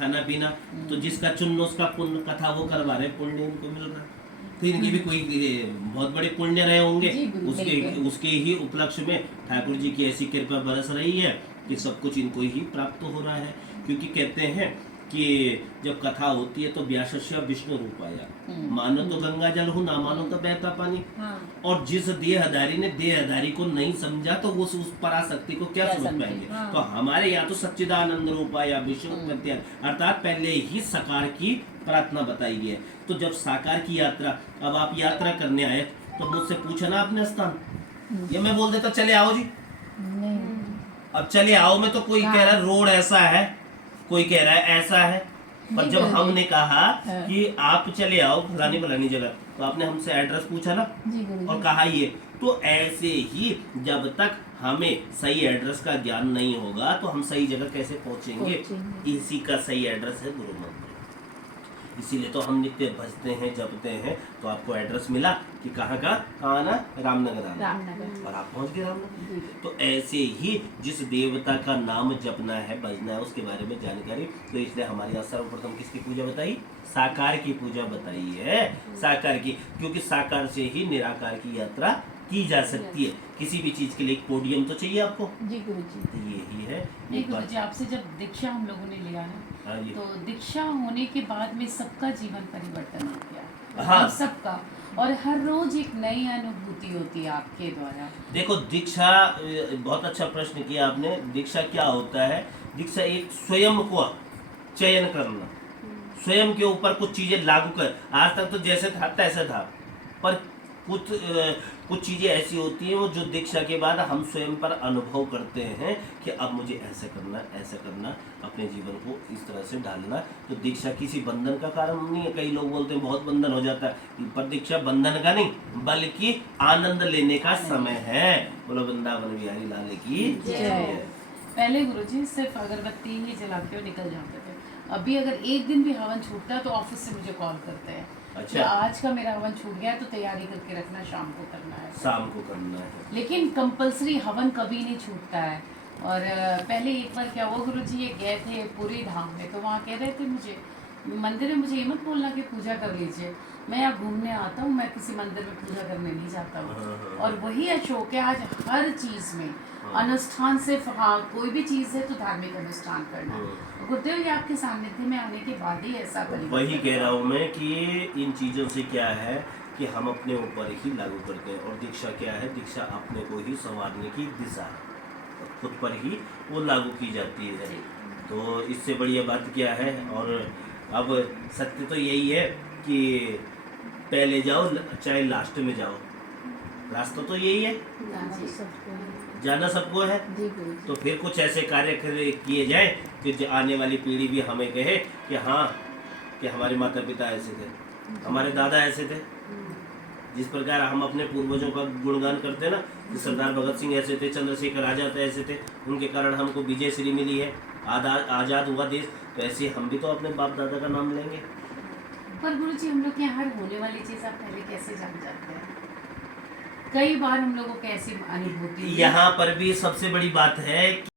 खाना पीना, तो जिसका चुन्न उसका पुण्य, कथा वो करवा रहे, पुण्य इनको मिल रहा, तो इनकी भी कोई बहुत बड़े पुण्य रहे होंगे, उसके ही उपलक्ष्य में ठाकुर जी की ऐसी कृपा बरस रही है कि सब कुछ इनको ही प्राप्त हो रहा है। क्योंकि कहते हैं कि जब कथा होती है तो व्यासस्य विष्णु रूपाया, मानो तो गंगा जल हूँ, ना मानो तो बहता पानी। और जिस देहधारी ने देहधारी को नहीं समझा तो वो उस पराशक्ति को क्या समझ पाएंगे। तो हमारे यहाँ तो सच्चिदानंद रूपाया विष्णु प्रत्यान, अर्थात पहले ही साकार की प्रार्थना बताई गई है। तो जब साकार की यात्रा, अब आप यात्रा करने आए तो मुझसे पूछा ना अपने स्थान, ये मैं बोल देता चले आओ जी, अब चले आओ में तो कोई कह रहा है रोड ऐसा है, कोई कह रहा है ऐसा है, पर जब हमने कहा कि आप चले आओ फलानी फलानी जगह, तो आपने हमसे एड्रेस पूछा ना और कहा ये, तो ऐसे ही जब तक हमें सही एड्रेस का ज्ञान नहीं होगा तो हम सही जगह कैसे पहुंचेंगे। इसी का सही एड्रेस है गुरु मंत्र। इसीलिए तो हम नित्य भजते हैं, जपते हैं। तो आपको एड्रेस मिला कि कहाँ का, कहाँ आना, रामनगर आना, और आप पहुंच गए रामनगर। तो ऐसे ही जिस देवता का नाम जपना है, भजना है, उसके बारे में जानकारी, तो इसलिए हमारे यहाँ सर्वप्रथम किसकी पूजा बताई, साकार की पूजा बताई है, साकार की, क्योंकि साकार से ही निराकार की यात्रा की जा सकती है। किसी भी चीज के लिए एक पोडियम तो चाहिए आपको जी गुरुजी। तो यही है। गुरुजी आपसे जब दीक्षा हम लोगों ने लिया है, तो दीक्षा होने के बाद में सबका जीवन परिवर्तन हो गया। हाँ, सबका, और हर रोज एक नई अनुभूति होती है आपके द्वारा। देखो दीक्षा, बहुत अच्छा प्रश्न किया आपने। दीक्षा क्या होता है, दीक्षा एक स्वयं को चयन करना, स्वयं के ऊपर कुछ चीजें लागू कर। आज तक तो जैसे था तैसे था, पर कुछ चीजें ऐसी होती हैं वो जो दीक्षा के बाद हम स्वयं पर अनुभव करते हैं कि अब मुझे ऐसे करना, ऐसा करना, अपने जीवन को इस तरह से ढालना। तो दीक्षा किसी बंधन का कारण नहीं है। कई लोग बोलते हैं बहुत बंधन हो जाता है, पर दीक्षा बंधन का नहीं बल्कि आनंद लेने का समय है। बोलो वृंदावन बिहारी लाल की जय। पहले गुरुजी सिर्फ अगरबत्ती ही जला के निकल जाते थे, अभी अगर एक दिन भी हवन छूटता है तो ऑफिस से मुझे कॉल करते हैं। अच्छा, आज का मेरा हवन छूट गया तो तैयारी करके रखना, शाम को करना है, शाम को करना है। लेकिन कंपलसरी हवन कभी नहीं छूटता है। और पहले एक बार क्या हुआ गुरुजी, ये गए थे पूरी धाम में, तो वहाँ कह रहे थे मुझे मंदिर में मुझे ये मत बोलना कि पूजा कर लीजिए, मैं यहाँ घूमने आता हूँ, मैं किसी मंदिर में पूजा करने नहीं जाता हूँ। और वही अशोक है, आज हर चीज़ में अनुष्ठान, सिर्फ हाँ कोई भी चीज़ है तो धार्मिक अनुष्ठान करना। गुरुदेव ये आपके सानिध्य में आने के बाद ही ऐसा परिवर्तन। वही कह रहा हूँ मैं कि इन चीज़ों से क्या है कि हम अपने ऊपर ही लागू करते हैं। और दीक्षा क्या है, दीक्षा अपने को ही संवारने की दिशा है, खुद पर ही वो लागू की जाती है। तो इससे बढ़िया बात क्या है। और अब सत्य तो यही है कि पहले जाओ चाहे लास्ट में जाओ, रास्ता तो यही है, जाना सबको है। तो फिर कुछ ऐसे कार्य किए जाए कि आने वाली पीढ़ी भी हमें कहे कि हाँ, कि हमारे माता पिता ऐसे थे, हमारे दादा ऐसे थे। जिस प्रकार हम अपने पूर्वजों का गुणगान करते हैं ना, कि सरदार भगत सिंह ऐसे थे, चंद्रशेखर आजाद ऐसे थे, उनके कारण हमको विजय श्री मिली है, आज़ाद हुआ देश। तो ऐसे हम भी तो अपने बाप दादा का नाम लेंगे। पर गुरुजी हम लोग के यहाँ हर होने वाली चीज़ आप पहले कैसे जान जाते हैं? कई बार हम लोगों को ऐसी अनुभूति, यहाँ पर भी सबसे बड़ी बात है